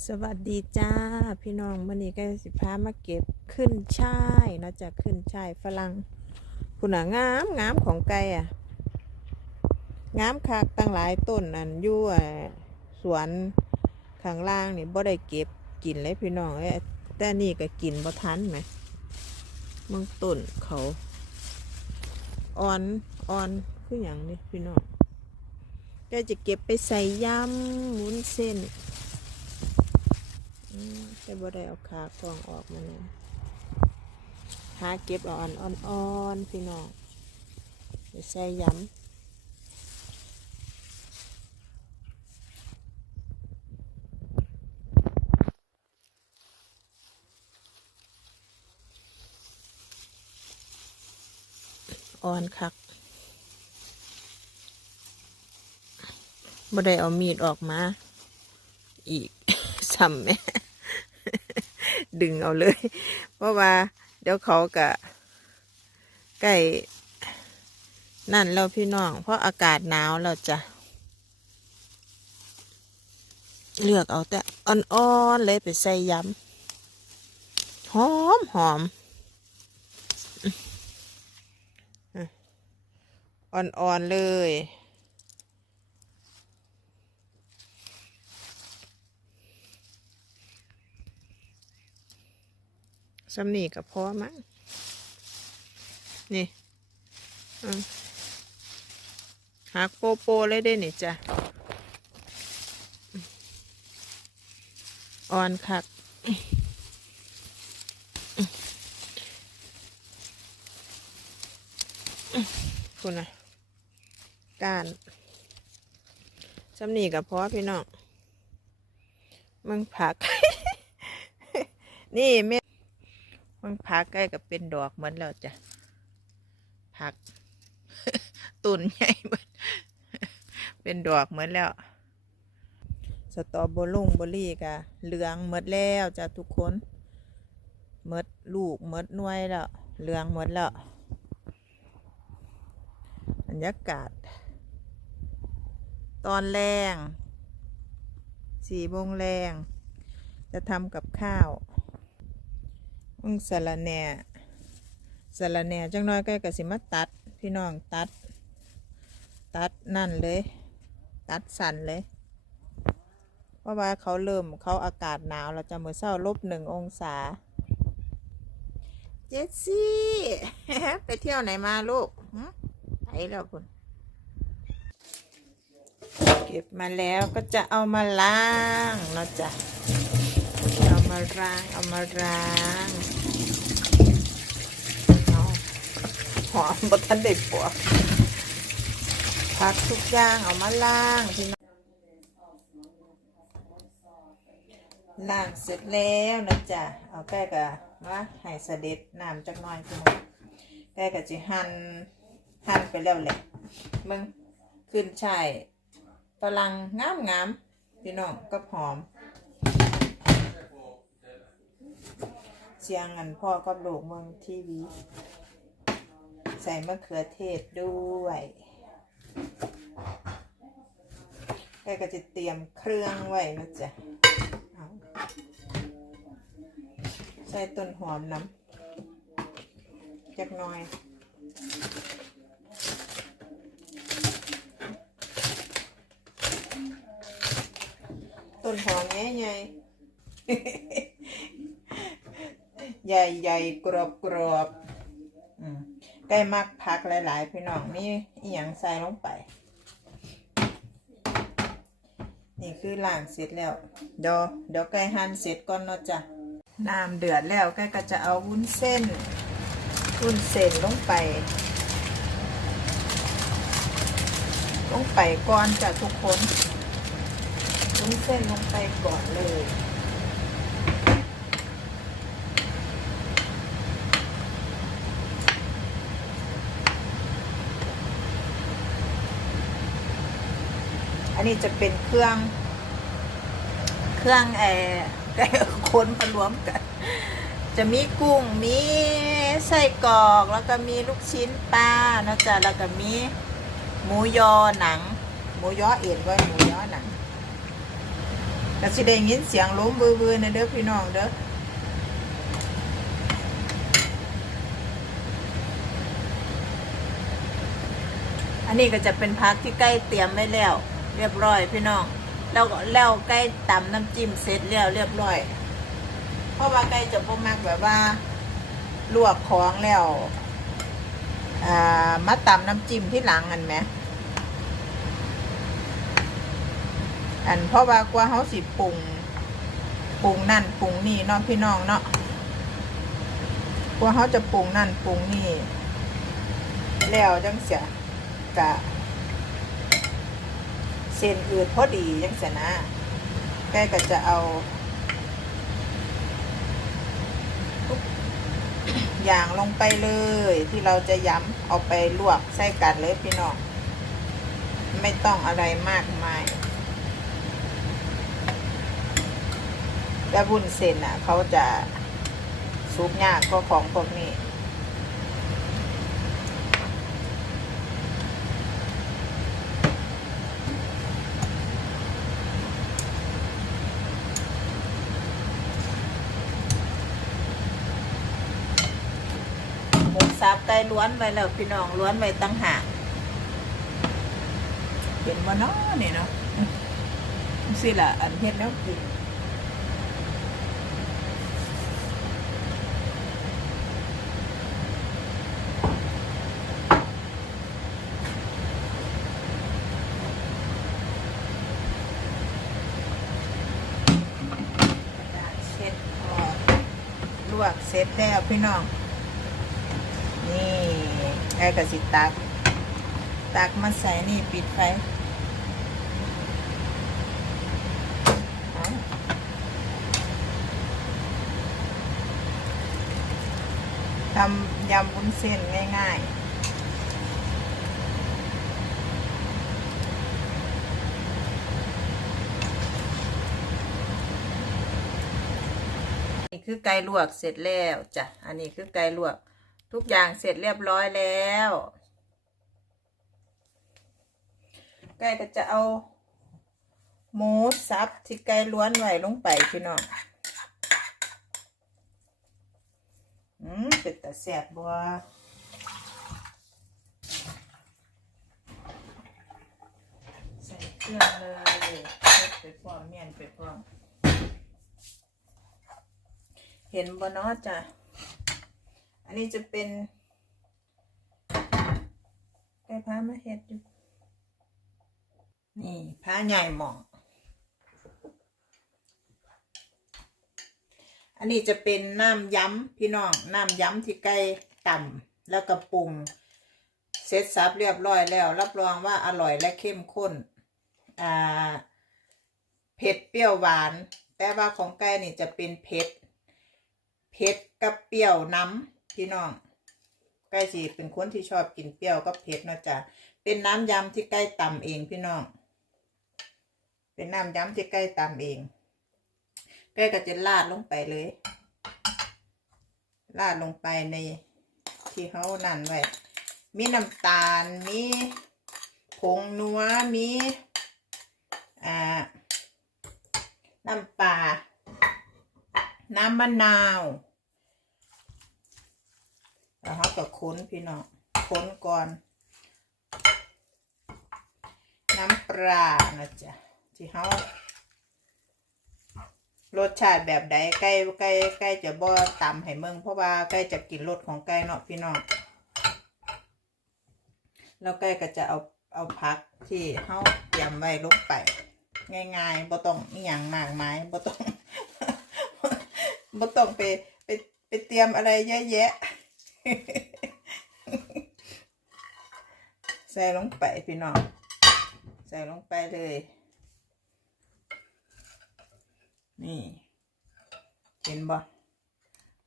สวัสดีจ้า พี่น้องมื่อนี้ก็สิพามาเก็บขึ้นช่ายนะจากขึ้นช่ายฝรั่งคุณน่ะงามงามของไก่อะงามคักตั้งหลายต้นอันยู่อะสวนข้างล่างนี่บ่ได้เก็บกินเลยพี่น้องเอ้แต่นี่ก็กินบ่ทันไหมมึงต้นเขาอ่อนอ่อนคืออย่างนี้พี่น้องก็จะเก็บไปใส่ยำวุ้นเส้น แต่บ่ได้เอาขากล้องออกมาเนี่ยหาเก็บเอาอ่อนอ่อนๆพี่น้องไปใส่ย้ำอ่อนคักบ่ได้เอามีดออกมา อีกซ้ำแม่ ดึงเอาเลย เพราะว่า เดี๋ยวเขากะใกล้นั่นแล้วพี่น้อง เพราะอากาศหนาวเราจะเลือกเอาแต่อ่อนๆเลยไปใส่ยำหอมหอมอ่อนๆเลย สำนีกับพอมั้งนี่หักโปโปเลยได้นี่จ้ะ อ่อนคักคุณนะการสำหนีกับพ่อพี่น้องมึงผัก นี่แม่ มันพักใกล้กับเป็นดอกเหมือนแล้วจ้ะผัก ตุนใหญ่เหมือนเป็นดอกเหมือนแล้ว สตอเบอรุ่งเบอรี่กะเหลืองหมดแล้วจ้ะทุกคนหมดลูกหมดน่วยแล้วเหลืองหมดแล้วบรรยากาศ ตอนแรงสี่โมงแรง จะทำกับข้าว มึงสะระแหน่สะระแหน่จังน้อยก็กสิมาตัด พี่น้องตัด ตัดนั่นเลย ตัดสั่นเลย เพราะว่าเขาเริ่มเขาอากาศหนาวเราจะมือเศร้าลบหนึ่งองศา เจสซี่ ไปเที่ยวไหนมาลูกไปแล้วคุณเก็บมาแล้วก็จะเอามาล้างเนาะจ้ะ มาล้าง เอามาล้างเอาหอมบทันเด็กปวกพักทุกอย่างเอามาล้างพี่น้องล้างเสร็จแล้วนะจ๊ะเอาแก้กะมาให้เสด็จน้ำจักหน่อยพี่น้องแก้กะจะหั่นหั่นไปแล้วแหละมึงขึ้นช่ายฝรั่งงามงามพี่น้องก็หอม เสียงอันพ่อกับลูกเมืองทีวี ใส่มะเขือเทศด้วยแกก็จะเตรียมเครื่องไว้นะจ๊ะใส่ต้นหอมน้ำจักน่อยต้นหอมใหญ่ๆ ใหญ่ใหญ่ๆกรอบกรอบๆใกล้มักผักหลาย ๆ พี่น้องมีอีหยังใส่ลงไป นี่คือล้างเสร็จแล้ว เดี๋ยวเดี๋ยวใกล้หั่นเสร็จก่อนเนาะจ้ะน้ำเดือดแล้วใกล้ก็จะเอาวุ้นเส้น วุ้นเส้นลงไป ลงไปก่อนจ้ะทุกคนวุ้นเส้นลงไปก่อนเลย นนี้จะเป็นเครื่อง เครื่องเออคนมารวมกัน จะมีกุ้งมีไส้กรอกแล้วก็มีลูกชิ้นปลานะจ๊ะแล้วก็มีหมูยอหนัง หมูยอเอ็นไว้หมูยอหนังก็สิได้ยินเสียงล้มบือๆนะเด้อพี่น้องเด้ออันนี้ก็จะเป็นพักที่ใกล้เตรียมไว้แล้ว เรียบร้อยพี่น้องแล้วก็แล้วใกล้ตำน้ำจิ้มเสร็จแล้วเรียบร้อย เพราะว่าใกล้จะบ่มักแบบว่า ลวกของแล้วอ่ามาตำน้ำจิ้มที่หลังอันไหมอันเพราะว่ากว่าเขาสิปรุงปรุงนั่นปรุงนี่เนาะพี่น้องเนาะกว่าเขาจะปรุงนั่นปรุงนี่แล้วจังเสียกะ ส้นอืดพอดีจังเสนะแกก็จะเอาทุกอย่างลงไปเลยที่เราจะย้ำเอาไปลวกใส่กันเลยพี่น้องไม่ต้องอะไรมากมายแต่บุญเส้นอะ เขาจะซุปยากก็ของพวกนี้ หมูสับไก่ล้วนไว้แล้วพี่น้องล้วนไว้ตั้งหากเห็นว่านาะนี่เนาะสิล่ะอันเฮ็ดแล้วกินเสร็จพอลวกเสร็จแล้วพี่น้อง ไอ้กระสิตัก ตักมาใส่นี่ปิดไฟทำยำวุ้นเส้นง่ายๆนี่คือไก่ลวกเสร็จแล้วจ้ะ อันนี้คือไก่ลวก ทุกอย่างเสร็จเรียบร้อยแล้วไก่ก็จะเอาหมูสับที่ไก่ล้วนไว้ลงไปพี่น้องอืมเป็นแต่แสบบัวใส่เครื่องเลยเฮ็ดไปพร้อมเมียนไปพร้อมเห็นบ่เนาะจ้ะ นนี้จะเป็นไก่พ้ามาเห็ดอยู่ นี่ผ้าใหญ่หมอง อันนี้จะเป็นน้ำย้ำพี่น้อง น้ำย้ำที่ไก่ต่ำแล้วก็ปรุงเสร็จสับเรียบร้อยแล้ว รับรองว่าอร่อยและเข้มข้น อ่า เผ็ดเปรี้ยวหวาน แต่ว่าของไก่นี่จะเป็นเผ็ด เผ็ดกับเปรี้ยวน้ำ พี่น้องใกล้สิเป็นคนที่ชอบกินเปรี้ยวกับเผ็ดนาะจ๊ะเป็นน้ำยำที่ใกล้ตำเองพี่น้อง เป็นน้ำยำที่ใกล้ตำเองใกล้ก็จะราดลงไปเลยราดลงไปในที่เขานั่นไว้ มีน้ำตาล มีผงนัว มีอ่าน้ำปลาน้ำมะนาว แล้วเขาก็ค้นพี่น้องค้นก่อน น้ำปลานะจ๊ะที่เขารสชาติแบบใดใกล้ใกล้ใกล้จะบ่ตำให้เมืองเพราะว่าใกล้จะกินรสของไก่เนาะพี่น้องแล้วใกล้ก็จะเอาเอาพักที่เขาเตรียมไว้ลงไป ง่ายๆบ่ต้องอหย่างมากมายบ่ต้องบ่ต้องไปไปไปเตรียมอะไรเยอะแยะ ใส่ลงไปพี่น้อง ใส่ลงไปเลย นี่ เห็นบ่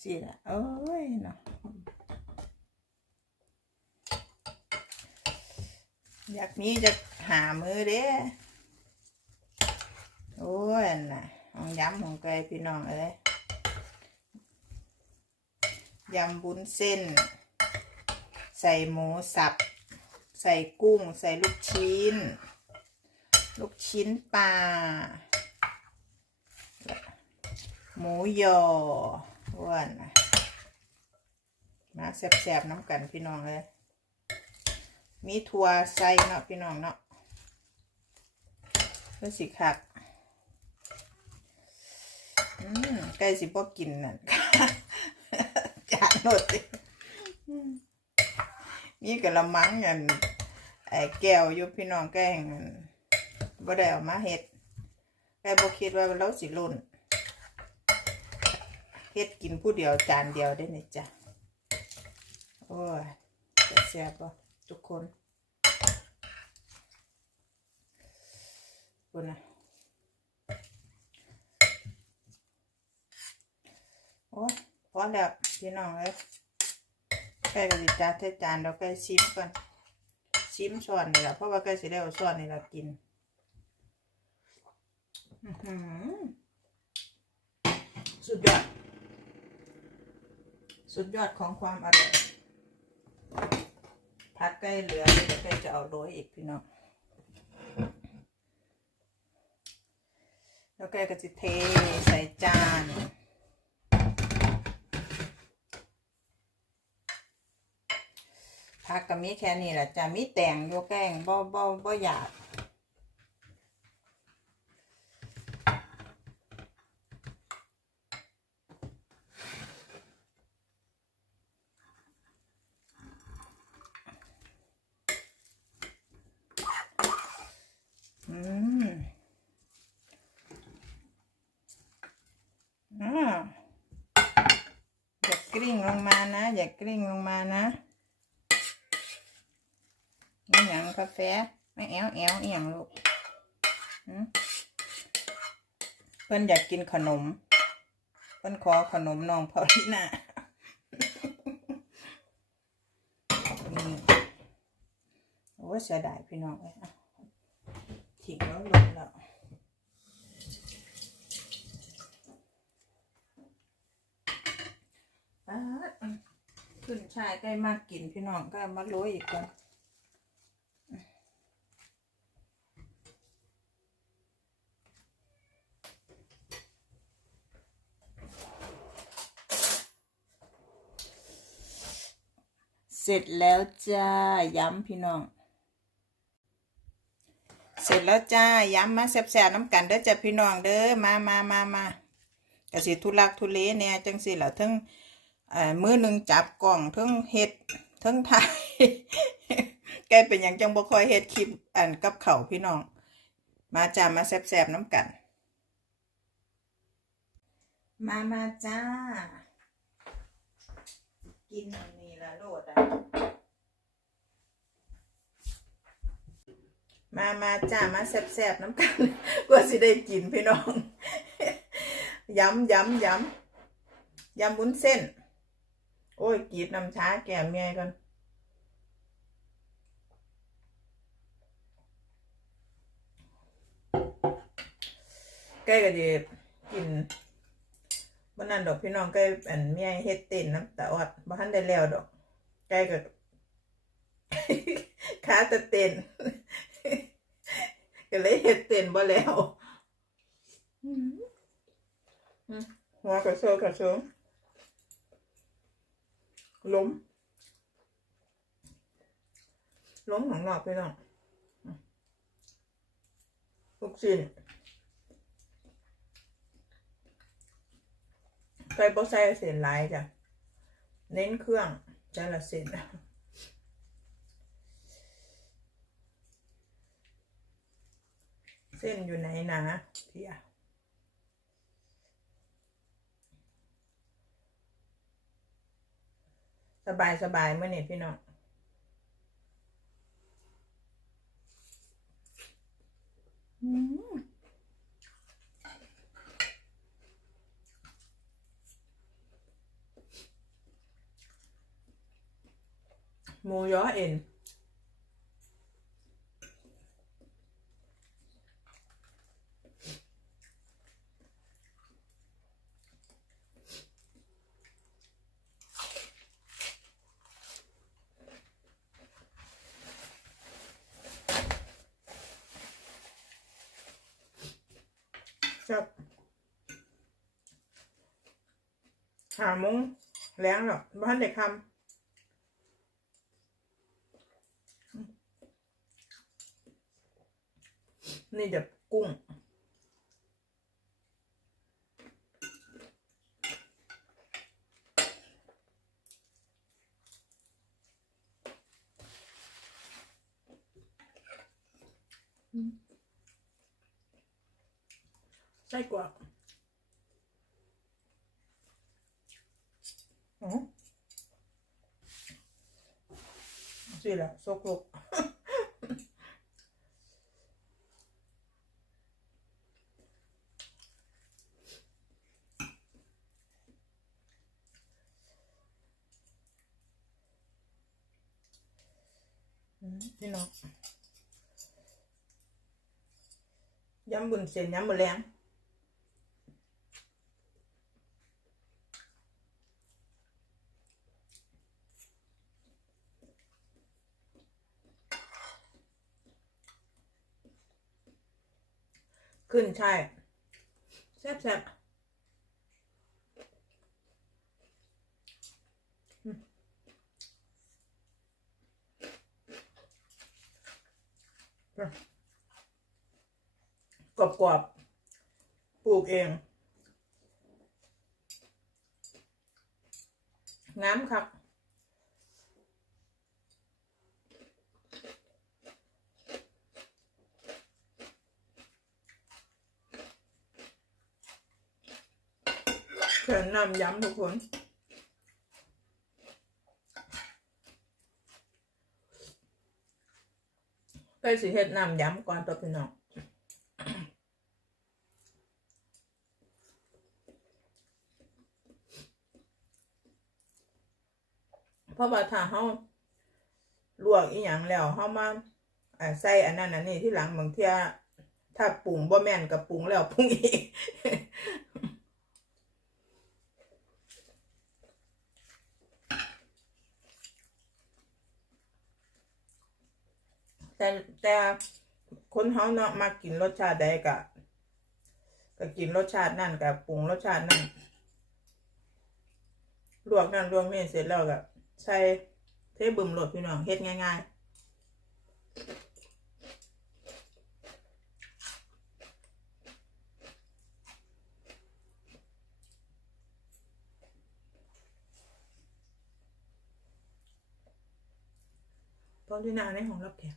สิละโอ้ยเนาะอยากนี้จะหามือเด้โอ้ยน่ะของย้ำของไก่พี่น้องเอ้ย ยำบุญเส้น ใส่หมูสับ ใส่กุ้ง ใส่ลูกชิ้น ลูกชิ้นปลา หมูยออ้วนมาแซ่บๆน้ำกันพี่น้องเลย มีถั่วใส่เนาะพี่น้องเนาะเพื่อสิคักอืมใกล้สิบ่กินนั่น จานโนดสิอืมมีกระมังเงินไอ้แก้วยู่พี่น้องแกงบ่ได้เอามาเฮ็ดแกบ่คิดว่าเราสิลุ่นเฮ็ดกินผู้เดียวจานเดียวได้นี่จ้ะ โอ้ยจะแซ่บบ่ทุกคนคุณนะโอ้ยพอแล้ว พี่น้องเลยใกล้กับสิจานเทจานเราใกล้ชิมก่อนชิมช้อนนี่แหละเพราะว่าใกล้สิได้เอาช้อนนี่แหละกินอือหือสุดยอด สุดยอดของความอร่อยพักใกล้เหลือเดี๋ยวใกล้จะเอาโรยอีกพี่น้องแล้วใกก็จะเทใส่จาน กก็มีแค่นี้แหละจะมีแต่งโยแกงบ่บ่บ่หยาบอืมอ่าอย่ากลิ้งลงมานะ อย่ากลิ้งลงมานะ นี่หยังกาแฟไม่แอวแอวอย่างลูกเพิ่อนอยากกินขนม เพิ่อนขอขนมน้องพอลิน่านี่โอ้เสียดายพี่น้องเลยอะทิ้งแล้วลงแล้วขึ้นชายใกล้มากกินพี่น้องก็เอามาโรยอีกก่อน ร็จแล้วจ้า ย้ำพี่น้อง เสร็จแล้วจ้า ย้ำมาแซ่บๆน้ำกันเด้อจ้ะพี่น้องเด้อ มามามามากะสิทุลักทุเลเนี่ยจังสิล่ะทั้งอ่อมือหนึ่งจับกล่องทั้งเฮ็ดทั้งถ่ายแกเป็นอย่างจังบ่ค่อยเฮ็ดคลิปอันกับเขาพี่น้อง มาจ้ามาแซ่บๆน้ำกัน มามาจ้า กินอันนี้ ละโลดอะมามาจ้ามาแซ่บๆน้ำกันกว่าสิได้กินพี่น้อง ย้ำย้ำย้ำย้ำวุ้นเส้น โอ้ยกีดน้ำช้าแก้มเมียก่อนใกล้ก็จะกิน วันนั้นดอกพี่น้องใกล้อันเมียเฮ็ดเต้นน้ำตาออดบ่ทันได้แล้วดอกใกล้ก็ขาตะเต้นก็เลยเฮ็ดเต้นบ่แล้วหัวกระเซิงกระเซิงล้มล้มของนอกพี่น้องลูกชิ้น ใส่บ่ใส่เส้นลายจ้ะ เน้นเครื่องจานละเส้นเส้นอยู่ไหนนะเพี่อะสบายสบายเมื่อนี่พี่น้องอืม หมูยอเอ็นครับหาโมงแล้งหรอกบ้านเด็กคำ นี่จะกุ้ง ไส้กรอกอ๋อสิละโซกลก อืมพี่น้อง ยำบุญเส้นยำบุญแรงขึ้นใช่แซ่บแซ่บอืม กรอบๆปลูกเองงามครับเขินนำย้ำทุกคนใกล้สิเฮ็ดน้ำย้ำก่อนตัวพี่น้อง ราะว่าถ้าเฮาลวกอีหยังแล้วเฮามาใส่อันนั้นอันนี้ที่หลังบางเทียถ้าปรุงบ่แม่นก็ปรุงแล้วปรุงอีกแต่แต่คนเฮาเนาะมากินรสชาติใดก็ก็กินรสชาตินั่นกับปรุงรสชาตินั่นลวกนั่นลวกนี่เสร็จแล้วก็ ใส่เทบึมรสพี่น้องเฮ็ดง่ายๆตอนที่นาในห้องรับแขก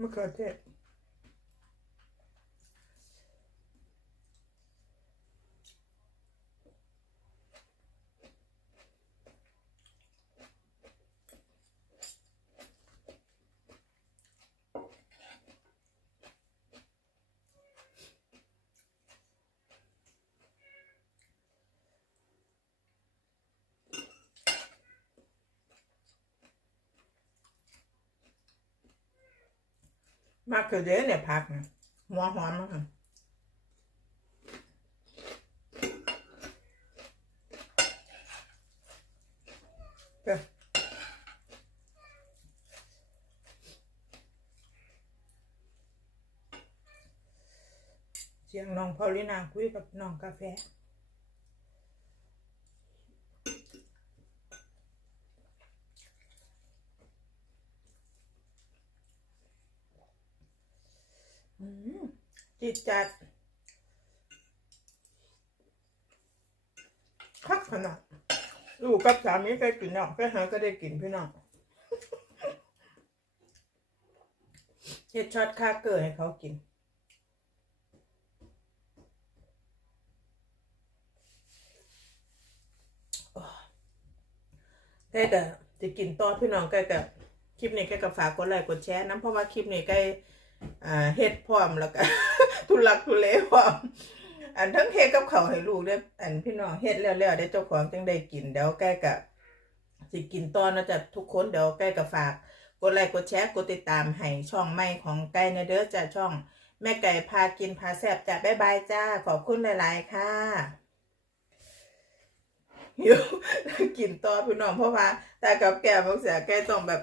มะเขือเทศ มากเขือเทศเนี่ยผักนะหัวหอมนะคะเด้อเสียงน้องพอลินาคุยกับน้องกาแฟ อืม จิตจัดคักขนาดลูกกับสามีเคยกินเนาะเคยหาก็ได้กินพี่น้องเฮ็ดช็อตคาเกอร์ให้เขากิน ใกล้กับจะกินต่อพี่น้องใกล้กับคลิปนี้ใกล้กับฝากกดไลค์กดแชร์นะเพราะว่าคลิปนี้ใกล้ อ่าเฮ็ดพร้อมแล้วก็ทุลักทุเลพร้อมอันทั้งเฮ็ดกับเขาวให้ลูกเด้อันพี่น้องเฮ็ดแล้วๆได้เจ้าของจังได้กินเดี๋ยวใกล้กับสิกินตอนะจ๊ะทุกคนเดี๋ยวใกล้กับฝากกดไลค์กดแชร์กดติดตามให้ช่องใหม่ของไก่ในเด้อจ้ะช่อง แม่ไก่พากินพาแซบจ้ะบ๊ายบายจ้า ขอบคุณหลายๆค่ะหิวกินต่อพี่น้องเพราะว่าแต่กับแก้มบางเสียแกต้องแบบ